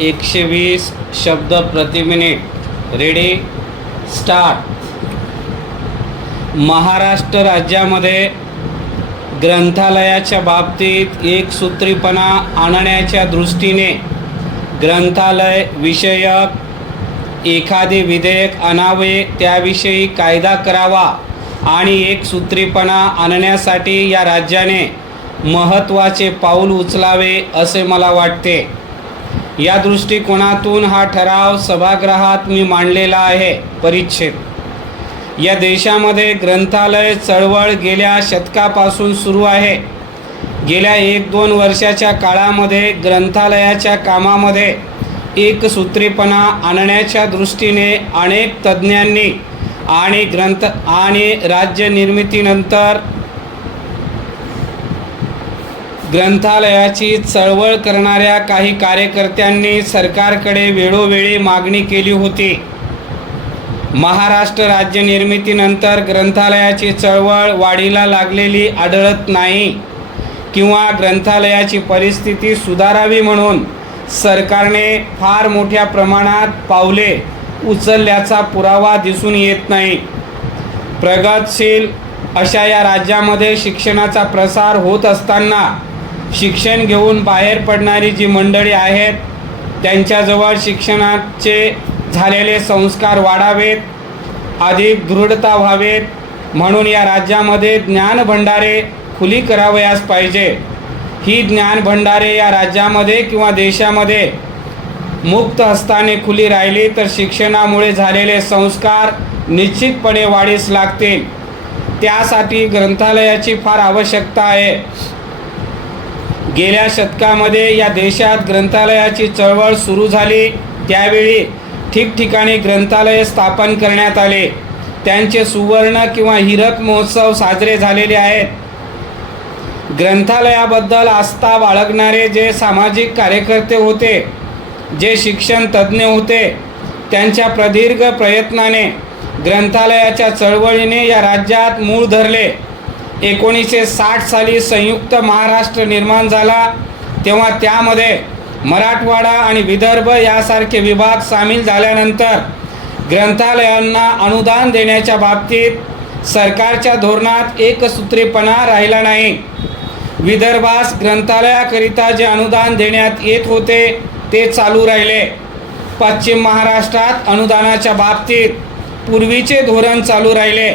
120 शब्द प्रति minute. Ready start. Maharashtra राज्यामध्ये ग्रंथालयाच्या बाबतीत एकसूत्रीपणा आणण्याच्या दृष्टीने ग्रंथालय विषयक एखादे विधेयक आणावे, त्याविषयी कायदा करावा आणि एकसूत्रीपणा आणण्यासाठी या राज्याने महत्त्वाचे पाऊल उचलावे असे मला वाटते। या दृष्टिकोनातून हा ठराव सभागृहात मी मांडलेला आहे। परिच्छेद: या देशामध्ये ग्रंथालय चळवळ गेल्या शतकापासून सुरू आहे। गेल्या 1-2 वर्षाच्या काळामध्ये ग्रंथालयाच्या कामामध्ये एकसूत्रीपणा आणण्याच्या दृष्टीने अनेक तज्ज्ञांनी आणि राज्य निर्मितीनंतर ग्रंथालयाची चळवळ करणाऱ्या काही कार्यकर्त्यांनी सरकारकडे वेळोवेळी मागणी केली होती। महाराष्ट्र राज्य निर्मितीनंतर ग्रंथालयाची चळवळ वाढीला लागलेली आढळत नाही किंवा ग्रंथालयाची परिस्थिती सुधारावी म्हणून सरकारने फार मोठ्या प्रमाणात पावले उचलल्याचा पुरावा दिसून येत नाही। प्रगतशील अशा या राज्यामध्ये शिक्षणाचा प्रसार होत असताना शिक्षण घेऊन बाहेर पडणारी जी मंडळी आहेत त्यांच्याजवळ शिक्षणाचे झालेले संस्कार वाढावेत, अधिक दृढता व्हावेत म्हणून या राज्यामध्ये ज्ञानभंडारे खुली करावयास पाहिजे। ही ज्ञानभंडारे या राज्यामध्ये किंवा देशामध्ये मुक्त हस्ताने खुली राहिली तर शिक्षणामुळे झालेले संस्कार निश्चितपणे वाढीस लागतील। त्यासाठी ग्रंथालयाची फार आवश्यकता आहे। गेल्या शतकामध्ये या देशात ग्रंथालयाची चळवळ सुरू झाली त्यावेळी ठिकठिकाणी ग्रंथालय स्थापन करण्यात आले। त्यांचे सुवर्ण किंवा हिरक महोत्सव साजरे झालेले आहेत। ग्रंथालयाबद्दल आस्था बाळगणारे जे सामाजिक कार्यकर्ते होते, जे शिक्षण तज्ज्ञ होते, त्यांच्या प्रदीर्घ प्रयत्नाने ग्रंथालयाच्या चळवळीने या राज्यात मूळ धरले। 1960 साली संयुक्त महाराष्ट्र निर्माण झाला तेव्हा त्यामध्ये मराठवाडा आणि विदर्भ यासारखे विभाग सामील झाल्यानंतर ग्रंथालयांना अनुदान देण्याच्या बाबतीत सरकारच्या धोरणात एकसूत्रीपणा राहिला नाही। विदर्भास ग्रंथालयाकरिता जे अनुदान देण्यात येत होते ते चालू राहिले। पश्चिम महाराष्ट्रात अनुदानाच्या बाबतीत पूर्वीचे धोरण चालू राहिले।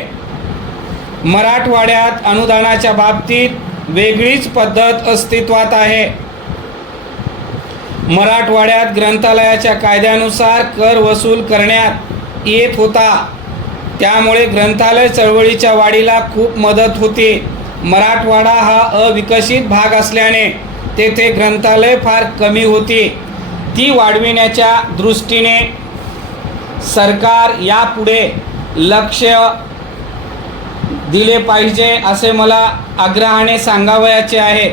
मराठवाड्यात अनुदानाच्या बाबतीत वेगळीच पद्धत अस्तित्वात आहे। मराठवाड्यात ग्रंथालयाच्या कायद्यानुसार कर वसूल करण्यात येत होता, त्यामुळे ग्रंथालय चळवळीच्या वाढीला खूप मदत होती। मराठवाडा हा अविकसित भाग असल्याने तेथे ग्रंथालय फार कमी होती। ती वाढविण्याच्या दृष्टीने सरकार यापुढे लक्ष दिले पाहिजे असे मला आग्रहाने सांगावयाचे आहे।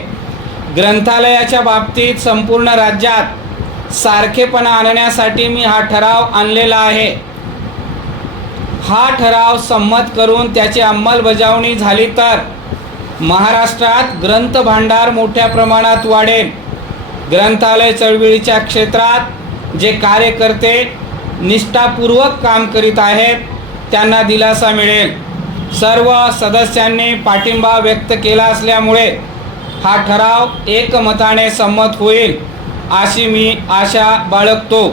ग्रंथालयाच्या बाबतीत संपूर्ण राज्यात सारखेपणा आणण्यासाठी मी हा ठराव आणलेला आहे। हा ठराव संमत करून त्याची अंमलबजावणी झाली तर महाराष्ट्रात ग्रंथभांडार मोठ्या प्रमाणात वाढेल। ग्रंथालय चळवळीच्या क्षेत्रात जे कार्यकर्ते निष्ठापूर्वक काम करीत आहेत त्यांना दिलासा मिळेल। सर्व सदस्यांनी पाठिंबा व्यक्त केला असल्यामुळे हा ठराव एकमताने संमत होईल अशी मी आशा बाळगतो।